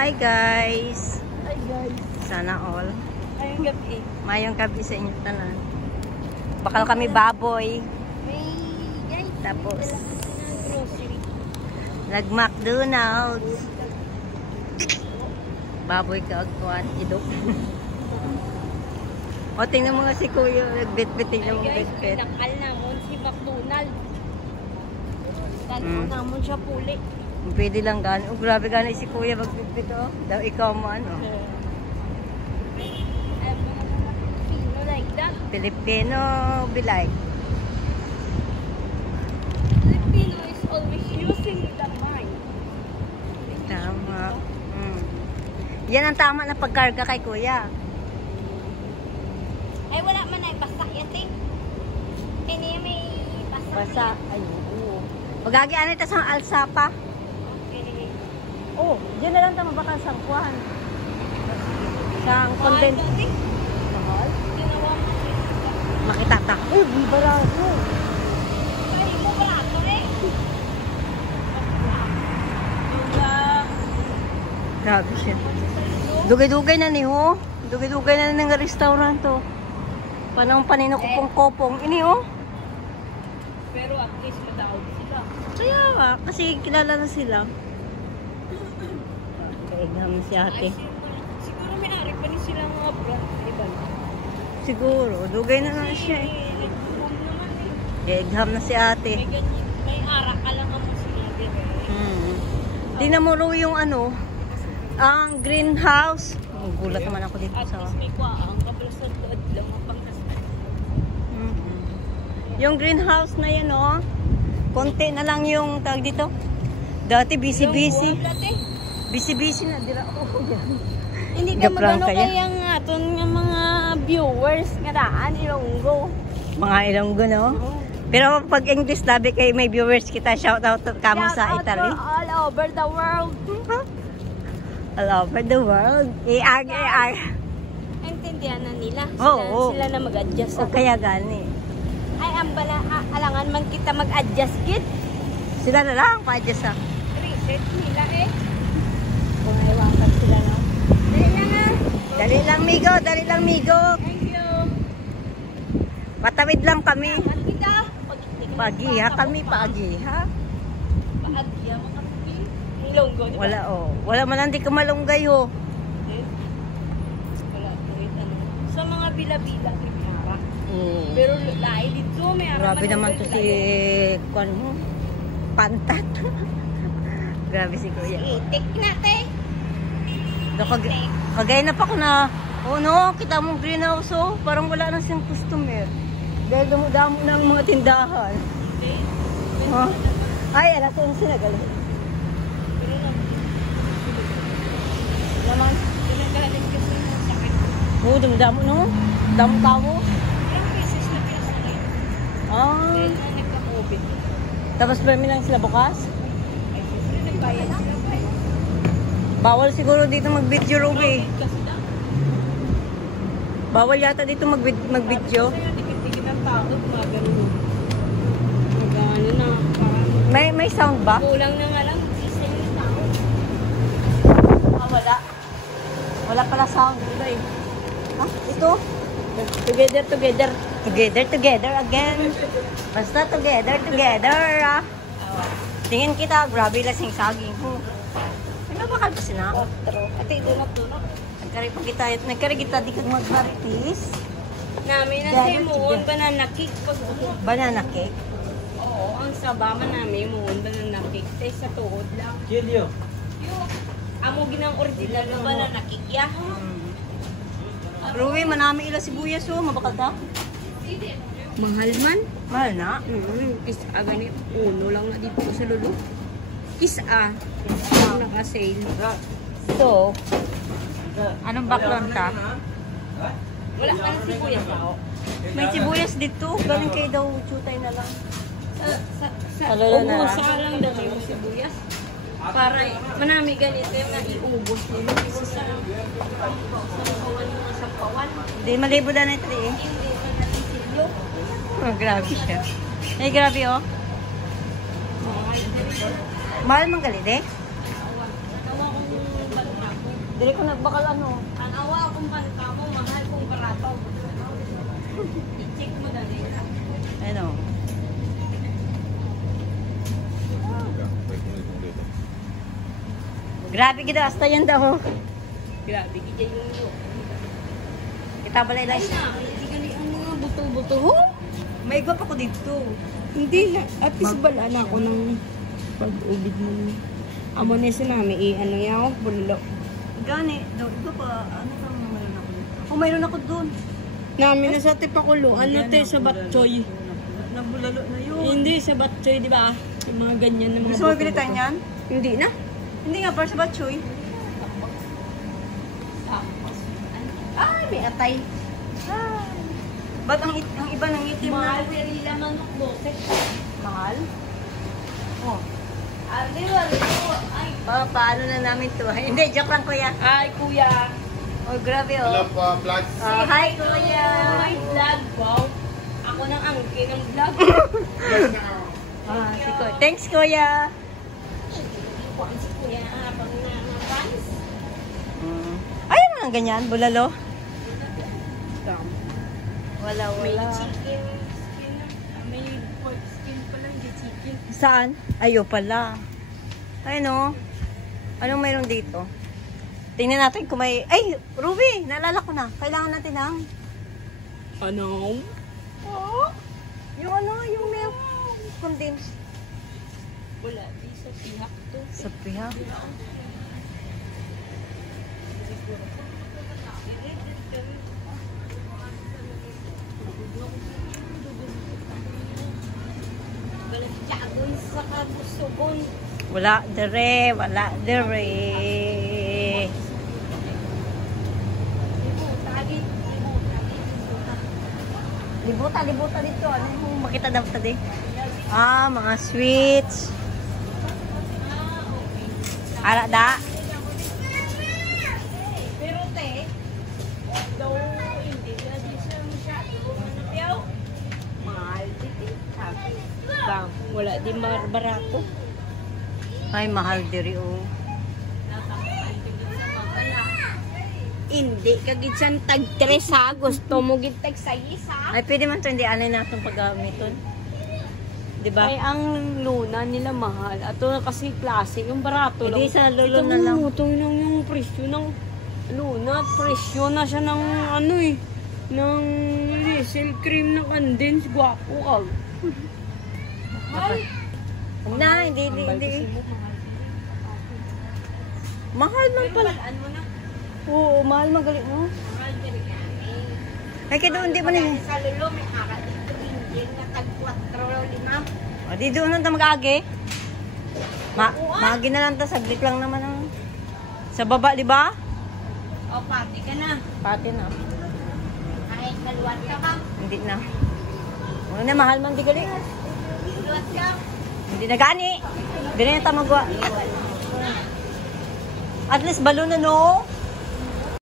Hi guys. Hi guys. Sana all. Mayong gabi. Mayong gabi sa inyo tanan. Bakal kami baboy. May guys. Tapos Grocery. nag-McDonald's. Baboy ka agtuan. Idok. O tingnan mo nga si Kuya. Nagbit-bit. Tingnan mo Guys, bit-bit. pinakal namon si McDonald. Tanaw namon siya puli. Pwede lang gan. Oh, grabe gano'n si Kuya magbit-bit. Oh. Daw ikaw mo ano. Filipino like that. Filipino bilay. Filipino is always using the mind. Tama. Yan ang tama na pagkarga kay Kuya. Ay, wala man ay basta yating. Hindi may basta. Basta, ayun. Oo. Magagi ano ito sa alsapa. Okay. Oh, diyan na lang tama baka sa kuhan. Sang content. Mahal? Ginawa mo siya. Makita ta. Uy, bibarato. Ay, mo barato eh. Grabe siya. Dugay-dugay na ni ho. Dugay-dugay na ng restaurant to. Panang paninukupong-kopong. Ini ho. Pero at least madaog sila. Kaya nga, kasi kilala na sila. Kaigam si ate. Ay, siguro may ari pa rin sila mga brand. Iba na. Siguro, dugay na nga siya eh. Nag-boom naman eh. Kaigam na si ate. May ganyan, may ara ka lang ang sinabi eh. Tingnan mo ro yung ano, ang greenhouse. Gulat naman ako dito At sa... least may kwaang kapalas ng dood lang ang pangkasal. Yung greenhouse na yan, oh. Konti na lang yung tag dito. Dati busy-busy. Yung buwan dati. Busy-busy na. Dira ako yan. Hindi ka Gaplang magano kaya? kaya nga aton nga mga viewers nga daan Ilonggo. Mga Ilonggo, no? Pero pag English, labi kay may viewers kita. Shout out kamo sa Italy. Shout out for all over the world. All over the world. I-arg. Intindihan na nila. Oo. Sila na mag-adjust. O kaya gani. Ay, alangan man kita mag-adjust kit. Sila na lang pa-adjust sa. Reset nila eh. Kung ewakan sila, no? Dali lang ha. Dali lang, migo. Dali lang, migo. Thank you. Patawid lang kami. Salamat kita. Pagiha kami, pagiha. Pagiha mo kami. Ilonggo, di ba? Wala, oh. Wala man hindi ka malunggay, oh. Wala. Wait, ano. Sa mga bila-bila, may ara. Pero lahi dito, may ara. Grabe naman to si Kwan mo. Pantat. Grabe si Kuya. Itik natin. Kagaya na pa ko na, oh no, kita mong greenhouse, oh. Parang wala na siyang customer. Dahil dumudamo na ang mga tindahan. Huh? Ay, alas 11 na galing. Naman. Pinagaling kasi yung sakit. Oh, dumudamo, no? Damo tao. Ilang beses na pinasakit. Ah. Dahil na nagka-COVID. Tapos marami lang sila bukas? Ay, siyempre nagbayad sila. Bawal siguro dito mag-video, Ruby. COVID kasi na. Bawal yata dito mag-video. Kasi yung dikit-dikit ang tao, mga ganun. Magano na, parang May sound ba? kulang na nga lang, isa yung tao. Ah, wala. Wala pala sound. Ito eh. Ha? Ito? Together, together. Together again. Basta together. Ah. Tingin kita, grabe lasing saging. Ano ba kalpas na? Otro. Ate, ito na to, no? Nagkari kita di kag magmaritis. Namin na sa imuon, banana cake. Banana cake. Oo, ang sabama namin, imuon, banana cake. Tay sa tuhod lang. Kilyo. Yung, amo ginang original na banana cake, ya. Ruwi, manami ila sibuyas o. Mabakal ta? Mahal man. Mahal na. Isa ganit. Uno lang na dito sa lulo. Isa. Ang naka-sale. So, anong background ka? Wala ka na sibuyas ako. May sibuyas dito. Galing kayo daw, chutay na lang. Sa Alala na. ubos ka lang daw yung sibuyas. Para manami ganito yung naiubos nila. Isa sa sampawan mga sampawan. Hindi, malibo na ito eh. Hindi na natin silyo. Oh, grabe siya. Ay, grabe oh. Mahal mang galit eh. Tawa kong Dili ko nagbakal ano. Ang awa akong panta mo, mahal kong barato. I-check mo dali. Ano? Grabe kita, hasta yan daw. Grabe, kita yung Kita balay lang. ay na, hindi ka ang mga buto-buto. Ho? May iba pa ko dito. Hindi na, at least bala na ako ng pag-ubid mo. Amo na sinami, ano yan ako, bulalo. Gani, daw, iba pa. Ano kang mayroon ako dito? Oh, mayroon ako doon. Namin na sa tipakulo, ano te, sa batchoy. Nabulalo na yun. Hindi, sa batchoy, di ba? Yung mga ganyan na mga Gusto mo bilitan yan? Hindi na. Hindi nga, para sa batchoy. Ay, may atay. Ba't ang iba ng itim na? Mahal, perila manok, boses. Mahal? Oh. Di ba, ay. Paano na namin to? Hindi, joke lang kuya. Ay, kuya. Oh, grabe Hello oh. po, vlog. Hi kuya. Ay, vlog, wow. Ako nang angkin ng vlog. Si kuya. Thanks kuya. Kuwan si kuya, pang na-fans. Ay, mga ganyan, bulalo. Wala, May wala. chicken skin. May pork skin pala, hindi chicken. Saan? Ayo pala. Ay no. Anong mayroon dito? Tingnan natin kung may... Ay, Ruby! Naalala ko na. Kailangan natin ng... Ano? Oh, yung ano, yung milk condensed. Wala, di sa pihak to. Sa piha. Balagyagon sa kabusugon. Wala, dere. Wala, dere. Libuta dito. Ano yung makita daw tadi? Mga sweets. Ara da. Pero te, daw hindi na di siya masyado manapyaw. Mahal dito. Bang, wala di barato. Ay, mahal diri oh. Hindi kagid siyang tag 3 ha. Gusto mo gid tag 6 ha. Ay, pwede man to hindi alay natong paggamiton. Diba? Ay, ang luna nila mahal. Ato kasi klase, yung barato Hindi, lang. sa lulo na lang. Itong yung presyo ng luna. Presyo na siya ng ano eh. Ng diesel cream na condense. Gwapo ka. Mahal. Na, hindi. Mahal man pala. Balaan mo na. Oo, mahal magaling mo. Mahal ka rin yan eh. Ay, kaya doon, di ba na Sa lulo, may akal dito ringgit na tag 4 5. O, di doon na mag-agi. Maagi na lang to, saglit lang naman ang... Sa baba, di ba? O, pati ka na. Pati na. Kahit kaluwat ka ka. Hindi na. Ano na, mahal man di gali. Kaluwat ka. Hindi na gani. Hindi na yung tamagwa. At least balon na no.